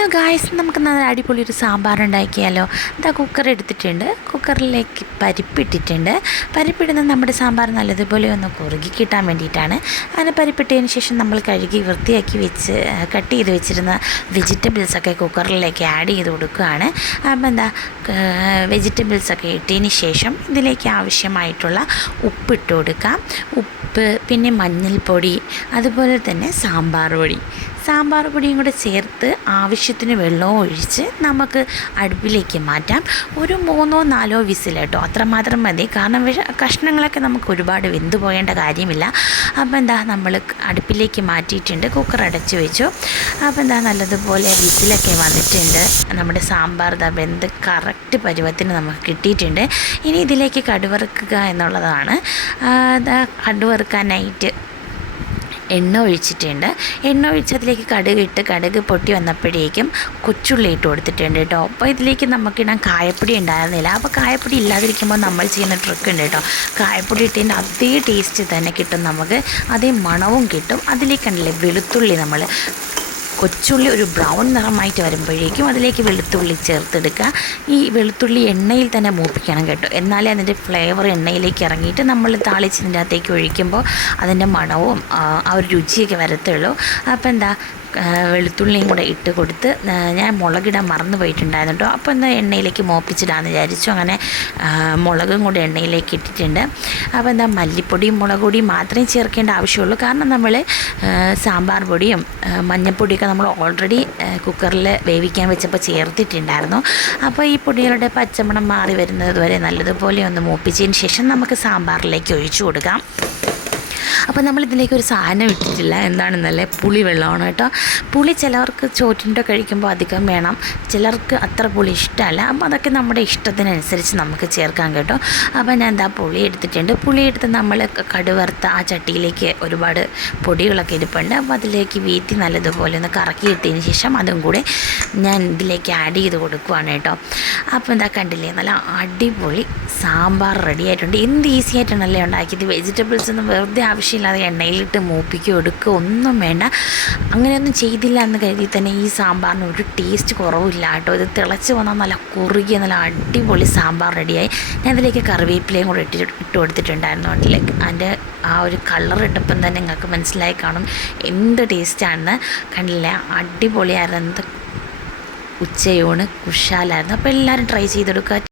Hello guys, നമുക്ക് നല്ല അടിപൊളി ഒരു സാമ്പാർ ഉണ്ടാക്കിയാലോ. ഇതാ കുക്കർ എടുത്തിട്ടുണ്ട്, കുക്കറിലേക്ക് പരിപ്പിട്ടിട്ടുണ്ട്. പരിപ്പിടുന്നത് നമ്മുടെ സാമ്പാർ നല്ലതുപോലെ ഒന്ന് കുറുകി കിട്ടാൻ വേണ്ടിയിട്ടാണ്. അങ്ങനെ പരിപ്പിട്ടതിന് ശേഷം നമ്മൾ കഴുകി വൃത്തിയാക്കി വെച്ച് കട്ട് ചെയ്ത് വെച്ചിരുന്ന വെജിറ്റബിൾസൊക്കെ കുക്കറിലേക്ക് ആഡ് ചെയ്ത് കൊടുക്കുകയാണ്. അപ്പം എന്താ വെജിറ്റബിൾസൊക്കെ ഇട്ടതിന് ശേഷം ഇതിലേക്ക് ആവശ്യമായിട്ടുള്ള ഉപ്പിട്ട് കൊടുക്കാം. ഉപ്പ്, പിന്നെ മഞ്ഞൾപ്പൊടി, അതുപോലെ തന്നെ സാമ്പാർ പൊടിയും കൂടെ ചേർത്ത് ആവശ്യത്തിന് വെള്ളവും ഒഴിച്ച് നമുക്ക് അടുപ്പിലേക്ക് മാറ്റാം. ഒരു 3-4 വിസിൽ കേട്ടോ, അത്രമാത്രം മതി. കാരണം കഷ്ണങ്ങളൊക്കെ നമുക്ക് ഒരുപാട് വെന്ത് പോകേണ്ട കാര്യമില്ല. അപ്പോൾ എന്താ നമ്മൾ അടുപ്പിലേക്ക് മാറ്റിയിട്ടുണ്ട്, കുക്കർ അടച്ചു വെച്ചു. അപ്പോൾ എന്താ നല്ലതുപോലെ വിസിലൊക്കെ വന്നിട്ടുണ്ട്. നമ്മുടെ സാമ്പാർ വെന്ത് കറക്റ്റ് പരുവത്തിന് നമുക്ക് കിട്ടിയിട്ടുണ്ട്. ഇനി ഇതിലേക്ക് കടുവറുക്കുക എന്നുള്ളതാണ്. കടുവറുക്കാനായിട്ട് എണ്ണ ഒഴിച്ചിട്ടുണ്ട്. എണ്ണ ഒഴിച്ചതിലേക്ക് കടുക് പൊട്ടി വന്നപ്പോഴേക്കും കൊച്ചുള്ളി ഇട്ട് കൊടുത്തിട്ടുണ്ട് കേട്ടോ. അപ്പോൾ ഇതിലേക്ക് നമുക്കിടാൻ കായപ്പൊടി ഉണ്ടായിരുന്നില്ല. അപ്പോൾ കായപ്പൊടി ഇല്ലാതിരിക്കുമ്പോൾ നമ്മൾ ചെയ്യുന്ന ട്രിക്ക് ഉണ്ട് കേട്ടോ. കായപ്പൊടി ഇട്ടതിൻ്റെ അതേ ടേസ്റ്റ് തന്നെ കിട്ടും, നമുക്ക് അതേ മണവും കിട്ടും. അതിലേക്കുണ്ടല്ലേ വെളുത്തുള്ളി, നമ്മൾ കൊച്ചുള്ളി ഒരു ബ്രൗൺ നിറമായിട്ട് വരുമ്പോഴേക്കും അതിലേക്ക് വെളുത്തുള്ളി ചേർത്തെടുക്കുക. ഈ വെളുത്തുള്ളി എണ്ണയിൽ തന്നെ മൂപ്പിക്കണം കേട്ടോ, എന്നാലേ അതിൻ്റെ ഫ്ലേവർ എണ്ണയിലേക്ക് ഇറങ്ങിയിട്ട് നമ്മൾ താളിച്ചതിൻ്റെ അകത്തേക്ക് ഒഴിക്കുമ്പോൾ അതിൻ്റെ മണവും ആ ഒരു രുചിയൊക്കെ വരത്തുള്ളൂ. അപ്പോൾ എന്താ വെളുത്തുള്ളിയും കൂടെ ഇട്ട് കൊടുത്ത് ഞാൻ മുളകിടാൻ മറന്നു പോയിട്ടുണ്ടായിരുന്നു കേട്ടോ. അപ്പോൾ എന്നാൽ എണ്ണയിലേക്ക് മോപ്പിച്ചിടാമെന്ന് വിചാരിച്ചു. അങ്ങനെ മുളകും കൂടെ എണ്ണയിലേക്ക് ഇട്ടിട്ടുണ്ട്. അപ്പോൾ എന്താ മല്ലിപ്പൊടിയും മുളക് പൊടിയും മാത്രമേ ചേർക്കേണ്ട ആവശ്യമുള്ളൂ. കാരണം നമ്മൾ സാമ്പാർ പൊടിയും മഞ്ഞൾപ്പൊടിയൊക്കെ നമ്മൾ ഓൾറെഡി കുക്കറിൽ വേവിക്കാൻ വെച്ചപ്പോൾ ചേർത്തിട്ടുണ്ടായിരുന്നു. അപ്പോൾ ഈ പൊടികളുടെ പച്ചമണം മാറി വരുന്നത് വരെ നല്ലതുപോലെ ഒന്ന് മൂപ്പിച്ചതിന് ശേഷം നമുക്ക് സാമ്പാറിലേക്ക് ഒഴിച്ചു കൊടുക്കാം. അപ്പോൾ നമ്മളിതിലേക്ക് ഒരു സാധനം ഇട്ടിട്ടില്ല, എന്താണെന്നല്ലേ, പുളി വെള്ളമാണ് കേട്ടോ. പുളി ചിലവർക്ക് ചോറ്റിൻ്റെ കഴിക്കുമ്പോൾ അധികം വേണം, ചിലർക്ക് അത്ര പുളി ഇഷ്ടമല്ല. അപ്പോൾ അതൊക്കെ നമ്മുടെ ഇഷ്ടത്തിനനുസരിച്ച് നമുക്ക് ചേർക്കാം കേട്ടോ. അപ്പോൾ ഞാൻ എന്താ പുളി എടുത്തിട്ടുണ്ട്. പുളി എടുത്ത് നമ്മൾ കടുവറുത്ത ആ ചട്ടിയിലേക്ക് ഒരുപാട് പൊടികളൊക്കെ ഇരിപ്പുണ്ട്. അപ്പോൾ അതിലേക്ക് വീത്തി നല്ലതുപോലെ ഒന്ന് കറക്കിയിട്ടതിന് ശേഷം അതും കൂടെ ഞാൻ ഇതിലേക്ക് ആഡ് ചെയ്ത് കൊടുക്കുവാണ് കേട്ടോ. അപ്പോൾ എന്താ കണ്ടില്ലേ, നല്ല അടിപൊളി സാമ്പാർ റെഡി ആയിട്ടുണ്ട്. എന്ത് ഈസി ആയിട്ടാണല്ലേ ഉണ്ടാക്കിയത്. വെജിറ്റബിൾസ് ഒന്നും വെറുതെ ആവശ്യമില്ലാതെ എണ്ണയിലിട്ട് മൂപ്പിക്കുക എടുക്കുക ഒന്നും വേണ്ട. അങ്ങനെയൊന്നും ചെയ്തില്ല എന്ന് കരുതി തന്നെ ഈ സാമ്പാറിന് ഒരു ടേസ്റ്റ് കുറവില്ല കേട്ടോ. ഇത് തിളച്ച് വന്നാൽ നല്ല കുറുകിയ നല്ല അടിപൊളി സാമ്പാർ റെഡിയായി. ഞാൻ ഇതിലേക്ക് കറിവേപ്പിലയും കൂടെ ഇട്ട് കൊടുത്തിട്ടുണ്ടായിരുന്നു. അതിൻ്റെ ആ ഒരു കളർ ഇട്ടപ്പം തന്നെ നിങ്ങൾക്ക് മനസ്സിലായി കാണും എന്ത് ടേസ്റ്റാണെന്ന്. കണ്ടില്ലേ, അടിപൊളിയായിരുന്നു. എന്ത് ഉച്ചയൂണ് കുശാലായിരുന്നു. അപ്പോൾ എല്ലാവരും ട്രൈ ചെയ്തെടുക്കുക.